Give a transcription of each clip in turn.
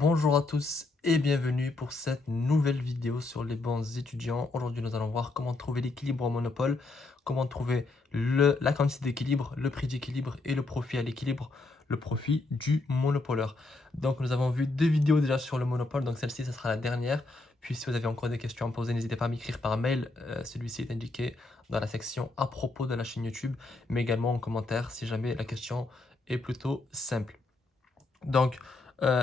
Bonjour à tous et bienvenue pour cette nouvelle vidéo sur les bancs étudiants. Aujourd'hui, nous allons voir comment trouver l'équilibre au monopole, comment trouver la quantité d'équilibre, le prix d'équilibre et le profit à l'équilibre, le profit du monopoleur. Donc, nous avons vu deux vidéos déjà sur le monopole, donc celle-ci, ce sera la dernière. Puis, si vous avez encore des questions à me poser, n'hésitez pas à m'écrire par mail. Celui-ci est indiqué dans la section à propos de la chaîne YouTube, mais également en commentaire si jamais la question est plutôt simple. Donc,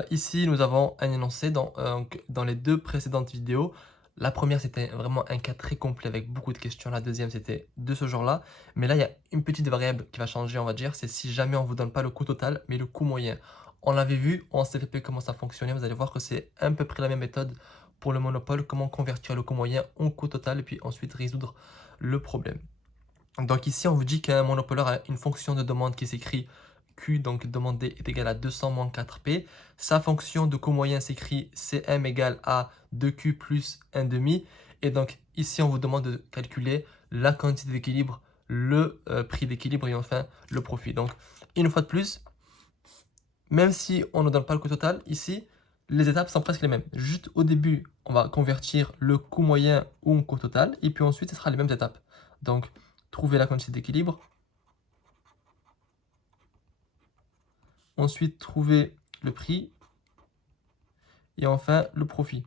ici, nous avons un énoncé dans les deux précédentes vidéos. La première, c'était vraiment un cas très complet avec beaucoup de questions. La deuxième, c'était de ce genre-là. Mais là, il y a une petite variable qui va changer, on va dire. C'est si jamais on ne vous donne pas le coût total, mais le coût moyen. On l'avait vu en CPP comment ça fonctionnait. Vous allez voir que c'est à peu près la même méthode pour le monopole. Comment convertir le coût moyen en coût total et puis ensuite résoudre le problème. Donc ici, on vous dit qu'un monopoleur a une fonction de demande qui s'écrit Q, donc demandé, est égal à 200 moins 4P. Sa fonction de coût moyen s'écrit Cm égale à 2Q plus 1 demi. Et donc ici, on vous demande de calculer la quantité d'équilibre, le prix d'équilibre et enfin le profit. Donc une fois de plus, même si on ne donne pas le coût total, ici, les étapes sont presque les mêmes. Juste au début, on va convertir le coût moyen ou en coût total. Et puis ensuite, ce sera les mêmes étapes. Donc, trouver la quantité d'équilibre. Ensuite, trouver le prix. Et enfin, le profit.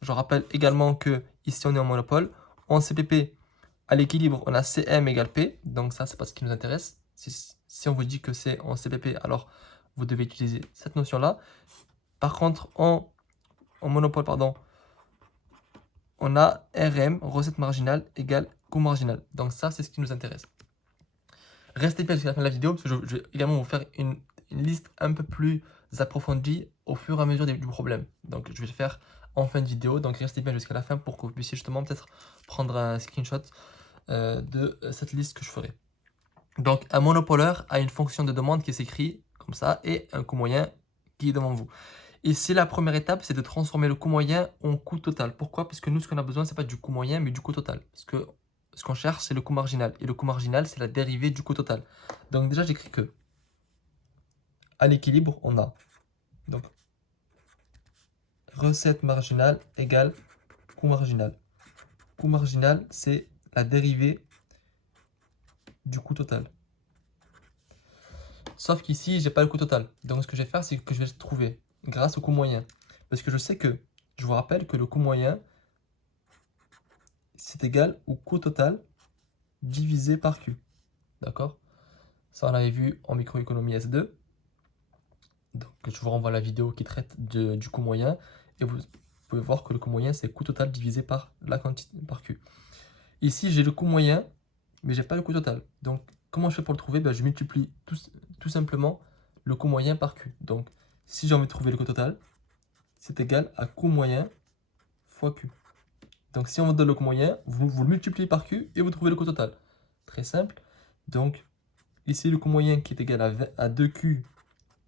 Je rappelle également que ici, on est en monopole. En CPP, à l'équilibre, on a Cm égale P. Donc ça, c'est pas ce qui nous intéresse. Si on vous dit que c'est en CPP, alors vous devez utiliser cette notion-là. Par contre, en monopole, pardon, on a RM, recette marginale, égale coût marginal. Donc ça, c'est ce qui nous intéresse. Restez bien jusqu'à la fin de la vidéo, parce que je vais également vous faire une liste un peu plus approfondie au fur et à mesure du problème. Donc je vais le faire en fin de vidéo, donc restez bien jusqu'à la fin pour que vous puissiez justement peut-être prendre un screenshot de cette liste que je ferai. Donc un monopoleur a une fonction de demande qui s'écrit comme ça, et un coût moyen qui est devant vous. Ici, la première étape, c'est de transformer le coût moyen en coût total. Pourquoi? Parce que nous, ce qu'on a besoin, ce n'est pas du coût moyen, mais du coût total. Parce que ce qu'on cherche, c'est le coût marginal. Et le coût marginal, c'est la dérivée du coût total. Donc déjà, j'écris que à l'équilibre, on a donc recette marginale égale coût marginal. Coût marginal, c'est la dérivée du coût total. Sauf qu'ici, j'ai pas le coût total. Donc ce que je vais faire, c'est que je vais le trouver grâce au coût moyen. Parce que je sais que, je vous rappelle que le coût moyen, c'est égal au coût total divisé par Q. D'accord? Ça, on l'avait vu en microéconomie S2. Donc je vous renvoie à la vidéo qui traite du coût moyen. Et vous pouvez voir que le coût moyen, c'est coût total divisé par la quantité par Q. Ici, j'ai le coût moyen, mais j'ai pas le coût total. Donc, comment je fais pour le trouver? Je multiplie tout simplement le coût moyen par Q. Donc, si j'ai envie de trouver le coût total, c'est égal à coût moyen fois Q. Donc, si on vous donne le coût moyen, vous le multipliez par Q et vous trouvez le coût total. Très simple. Donc, ici, le coût moyen qui est égal à 2Q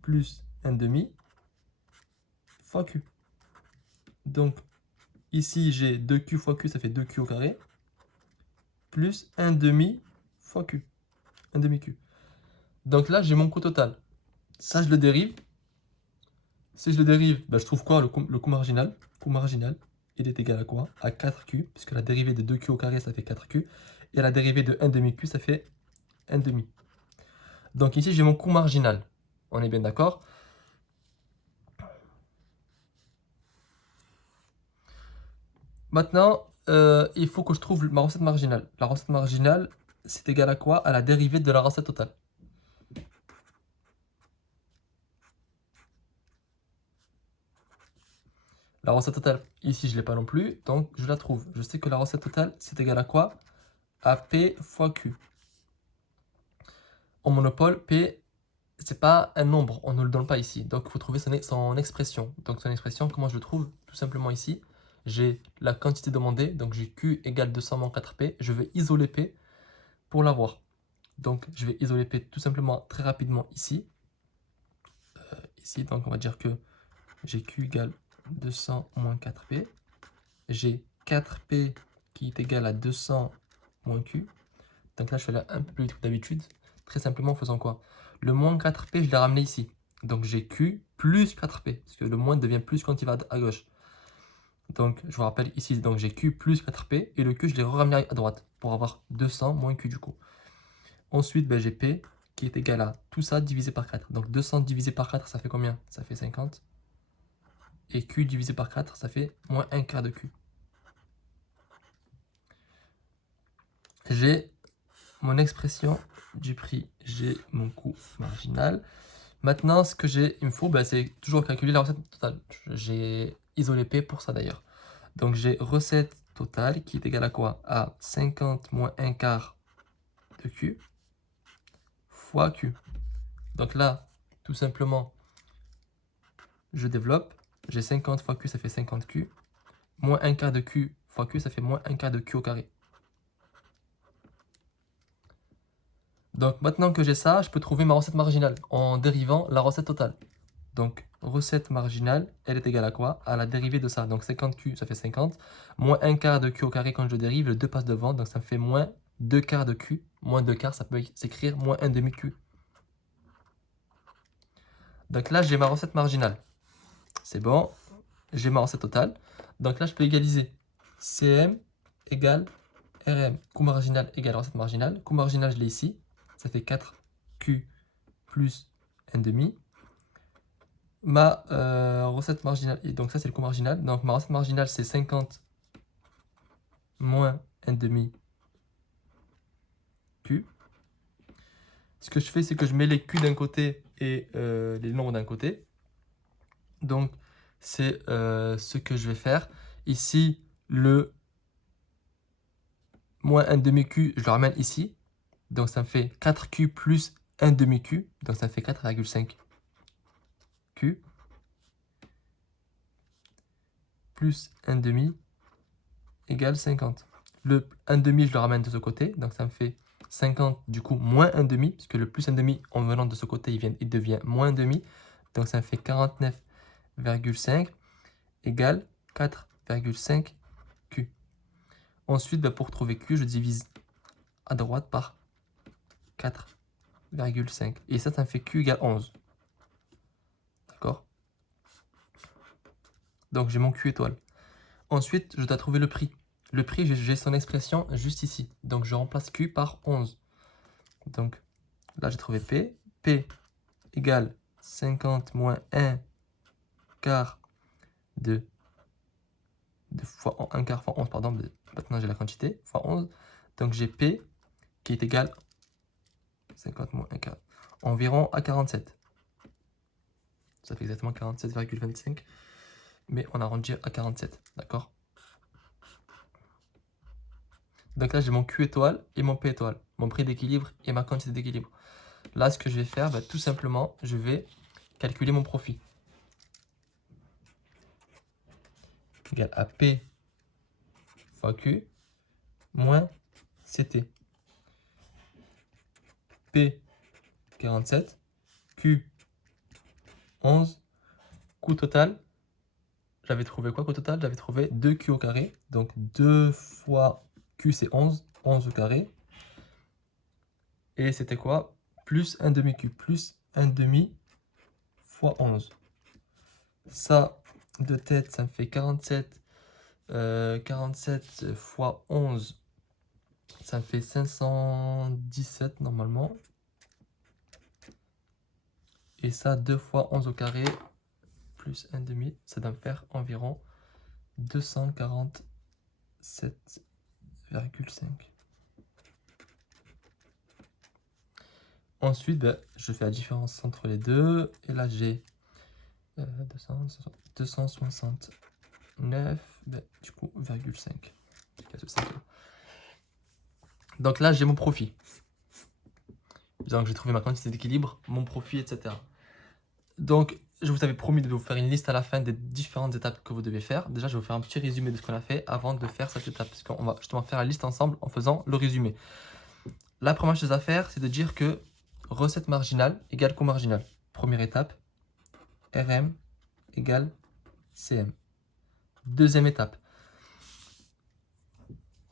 plus 1 demi fois Q. Donc, ici, j'ai 2Q fois Q, ça fait 2Q au carré, plus 1 demi fois Q. 1 demi Q. Donc là, j'ai mon coût total. Ça, je le dérive. Si je le dérive, je trouve quoi? Le coût marginal. Coût marginal, il est égal à quoi? À 4Q, puisque la dérivée de 2Q au carré, ça fait 4Q. Et la dérivée de 1 demi Q, ça fait 1 demi. Donc ici, j'ai mon coût marginal. On est bien d'accord? Maintenant, il faut que je trouve ma recette marginale. La recette marginale, c'est égal à quoi? À la dérivée de la recette totale. La recette totale, ici, je ne l'ai pas non plus, donc je la trouve. Je sais que la recette totale, c'est égal à quoi? À P fois Q. En monopole, P, c'est pas un nombre, on ne le donne pas ici. Donc, il faut trouver son expression. Donc, son expression, comment je le trouve? Tout simplement ici, j'ai la quantité demandée, donc j'ai Q égale 200 moins 4P. Je vais isoler P pour l'avoir. Donc, je vais isoler P tout simplement très rapidement ici. Ici, donc on va dire que j'ai Q égale 200 moins 4P. J'ai 4P qui est égal à 200 moins Q. Donc là, je fais là un peu plus vite que d'habitude. Très simplement en faisant quoi? Le moins 4P, je l'ai ramené ici. Donc j'ai Q plus 4P, parce que le moins devient plus quand il va à gauche. Donc je vous rappelle ici, donc j'ai Q plus 4P, et le Q je l'ai ramené à droite, pour avoir 200 moins Q du coup. Ensuite, ben, j'ai P qui est égal à tout ça divisé par 4. Donc 200 divisé par 4, ça fait combien? Ça fait 50. Et Q divisé par 4, ça fait moins 1 quart de Q. J'ai mon expression du prix, j'ai mon coût marginal. Maintenant, ce que il me faut, ben, c'est toujours calculer la recette totale. J'ai isolé P pour ça d'ailleurs. Donc j'ai recette totale qui est égale à quoi? À 50 moins 1 quart de Q fois Q. Donc là, tout simplement, je développe. J'ai 50 fois Q, ça fait 50 Q. Moins 1 quart de Q fois Q, ça fait moins 1 quart de Q au carré. Donc maintenant que j'ai ça, je peux trouver ma recette marginale en dérivant la recette totale. Donc recette marginale, elle est égale à quoi? À la dérivée de ça. Donc 50Q, ça fait 50. Moins 1 quart de Q au carré quand je dérive, le 2 passe devant, donc ça me fait moins 2 quarts de Q. Moins 2 quarts, ça peut s'écrire moins 1 demi Q. Donc là, j'ai ma recette marginale. C'est bon, j'ai ma recette totale. Donc là, je peux égaliser. CM égale RM. Coût marginal égale recette marginale. Coût marginal, je l'ai ici. Ça fait 4Q plus 1 demi. Ma recette marginale, et donc ça c'est le coût marginal. Donc ma recette marginale c'est 50 moins 1 demi Q. Ce que je fais, c'est que je mets les Q d'un côté et les nombres d'un côté. Donc c'est ce que je vais faire. Ici, le moins 1 demi Q, je le ramène ici. Donc ça me fait 4Q plus 1 demi Q. Donc ça fait 4,5 Q. Plus 1 demi égale 50. Le 1 demi, je le ramène de ce côté. Donc ça me fait 50, du coup, moins 1 demi. Puisque le plus 1 demi, en venant de ce côté, il devient moins 1 demi. Donc ça me fait 49,5 égale 4,5 Q. Ensuite, ben, pour trouver Q, je divise à droite par 4,5. Et ça me fait Q égale 11. D'accord? Donc j'ai mon Q étoile. Ensuite, je dois trouver le prix. Le prix, j'ai son expression juste ici. Donc je remplace Q par 11. Donc là, j'ai trouvé P. P égale 50 moins 1 quart de fois 1 quart fois 11, pardon. Maintenant, j'ai la quantité, fois 11. Donc j'ai P qui est égal 50 moins 1 quart. Environ à 47. Ça fait exactement 47,25. Mais on arrondit à 47. D'accord? Donc là, j'ai mon Q étoile et mon P étoile. Mon prix d'équilibre et ma quantité d'équilibre. Là, ce que je vais faire, bah, tout simplement, je vais calculer mon profit. Égal à P fois Q moins CT. P 47, Q 11, coût total. J'avais trouvé quoi coût total? J'avais trouvé 2Q au carré. Donc 2 fois Q c'est 11, 11 au carré. Et c'était quoi? Plus 1 demi Q, plus 1 demi fois 11. Ça, de tête, ça me fait 47. 47 fois 11, ça me fait 517 normalement. Et ça, 2 fois 11 au carré, plus 1 demi, ça doit me faire environ 247,5. Ensuite, ben, je fais la différence entre les deux. Et là, j'ai 269, ben, du coup, 5. Donc là, j'ai mon profit. Donc, j'ai trouvé ma quantité d'équilibre, mon profit, etc. Donc, je vous avais promis de vous faire une liste à la fin des différentes étapes que vous devez faire. Déjà, je vais vous faire un petit résumé de ce qu'on a fait avant de faire cette étape, parce qu'on va justement faire la liste ensemble en faisant le résumé. La première chose à faire, c'est de dire que recette marginale égale coût marginal. Première étape, RM égale CM. Deuxième étape,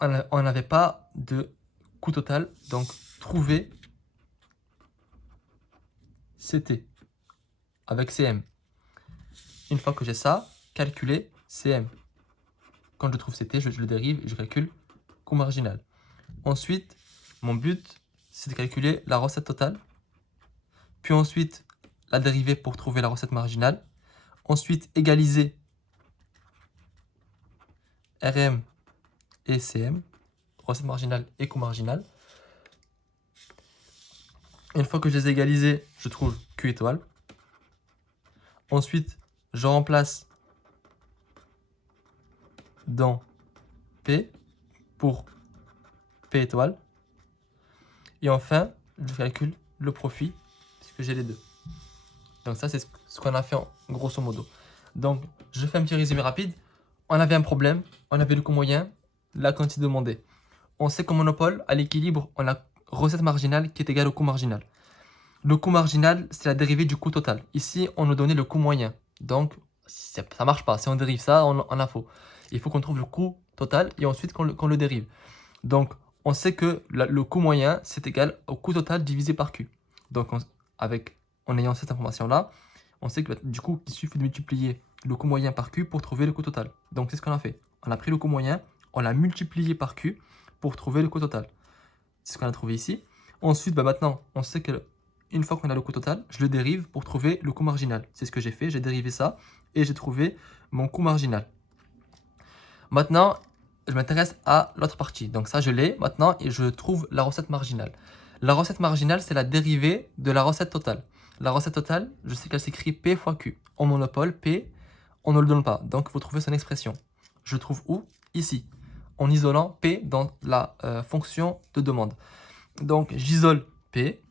on n'avait pas de coût total, donc trouver CT. avec CM. Une fois que j'ai ça, calculer CM. Quand je trouve CT, je le dérive et je calcule coût marginal. Ensuite, mon but, c'est de calculer la recette totale. Puis ensuite, la dérivée pour trouver la recette marginale. Ensuite, égaliser RM et CM, recette marginale et coût marginal. Une fois que je les ai égalisés, je trouve Q étoile. Ensuite, je remplace dans P pour P étoile. Et enfin, je calcule le profit puisque j'ai les deux. Donc ça, c'est ce qu'on a fait en grosso modo. Donc, je fais un petit résumé rapide. On avait un problème, on avait le coût moyen, la quantité demandée. On sait qu'au monopole, à l'équilibre, on a recette marginale qui est égale au coût marginal. Le coût marginal, c'est la dérivée du coût total. Ici, on nous donnait le coût moyen. Donc, ça ne marche pas. Si on dérive ça, on a faux. Il faut qu'on trouve le coût total et ensuite qu'on le dérive. Donc, on sait que le coût moyen, c'est égal au coût total divisé par Q. Donc, en ayant cette information-là, on sait que du coup, il suffit de multiplier le coût moyen par Q pour trouver le coût total. Donc, c'est ce qu'on a fait. On a pris le coût moyen, on l'a multiplié par Q pour trouver le coût total. C'est ce qu'on a trouvé ici. Ensuite, maintenant, on sait que une fois qu'on a le coût total, je le dérive pour trouver le coût marginal. C'est ce que j'ai fait, j'ai dérivé ça et j'ai trouvé mon coût marginal. Maintenant, je m'intéresse à l'autre partie. Donc ça, je l'ai maintenant et je trouve la recette marginale. La recette marginale, c'est la dérivée de la recette totale. La recette totale, je sais qu'elle s'écrit P fois Q. En monopole, P, on ne le donne pas. Donc, il faut trouver son expression. Je le trouve où? Ici, en isolant P dans la fonction de demande. Donc, j'isole P.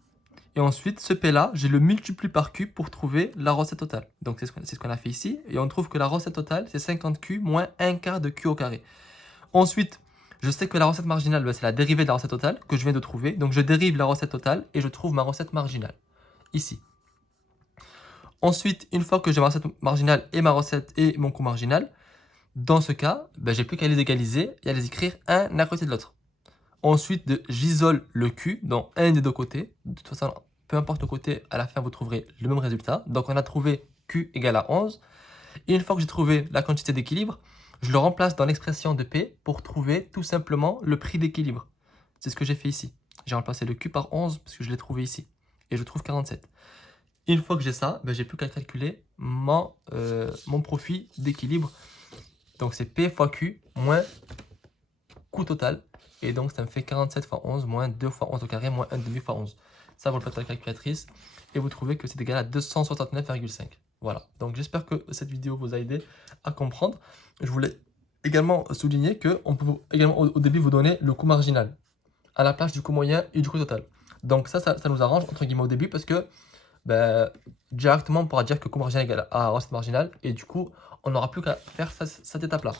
Et ensuite, ce P-là, je le multiplie par Q pour trouver la recette totale. Donc, c'est ce qu'on a fait ici. Et on trouve que la recette totale, c'est 50Q moins 1 quart de Q au carré. Ensuite, je sais que la recette marginale, c'est la dérivée de la recette totale que je viens de trouver. Donc, je dérive la recette totale et je trouve ma recette marginale. Ici. Ensuite, une fois que j'ai ma recette marginale et ma recette et mon coût marginal, dans ce cas, j'ai plus qu'à les égaliser et à les écrire un à côté de l'autre. Ensuite, j'isole le Q dans un des deux côtés. De toute façon, peu importe le côté, à la fin, vous trouverez le même résultat. Donc, on a trouvé Q égale à 11. Et une fois que j'ai trouvé la quantité d'équilibre, je le remplace dans l'expression de P pour trouver tout simplement le prix d'équilibre. C'est ce que j'ai fait ici. J'ai remplacé le Q par 11 parce que je l'ai trouvé ici. Et je trouve 47. Une fois que j'ai ça, j'ai plus qu'à calculer mon profit d'équilibre. Donc, c'est P fois Q moins coût total. Et donc, ça me fait 47 fois 11 moins 2 fois 11 au carré moins 1,5 fois 11. Ça, vous le faites à la calculatrice et vous trouvez que c'est égal à 269,5. Voilà. Donc, j'espère que cette vidéo vous a aidé à comprendre. Je voulais également souligner qu'on peut également au début vous donner le coût marginal à la place du coût moyen et du coût total. Donc, ça nous arrange entre guillemets au début parce que directement, on pourra dire que coût marginal égale à recette marginale et du coup, on n'aura plus qu'à faire cette étape-là.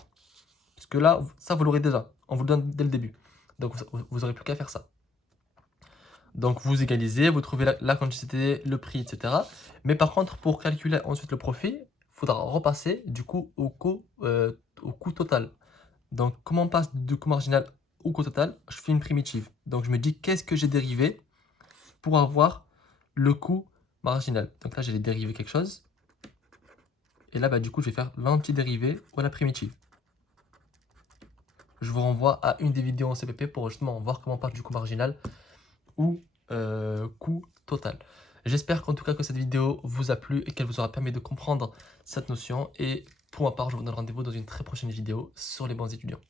Parce que là, ça, vous l'aurez déjà. On vous le donne dès le début. Donc, vous n'aurez plus qu'à faire ça. Donc, vous égalisez, vous trouvez la quantité, le prix, etc. Mais par contre, pour calculer ensuite le profit, il faudra repasser du coup au coût total. Donc, comment on passe du coût marginal au coût total? Je fais une primitive. Donc, je me dis qu'est-ce que j'ai dérivé pour avoir le coût marginal. Donc là, j'ai dérivé quelque chose. Et là, du coup, je vais faire l'antidérivé ou la primitive. Je vous renvoie à une des vidéos en CPP pour justement voir comment on parle du coût marginal ou coût total. J'espère qu'en tout cas que cette vidéo vous a plu et qu'elle vous aura permis de comprendre cette notion. Et pour ma part, je vous donne rendez-vous dans une très prochaine vidéo sur les bons étudiants.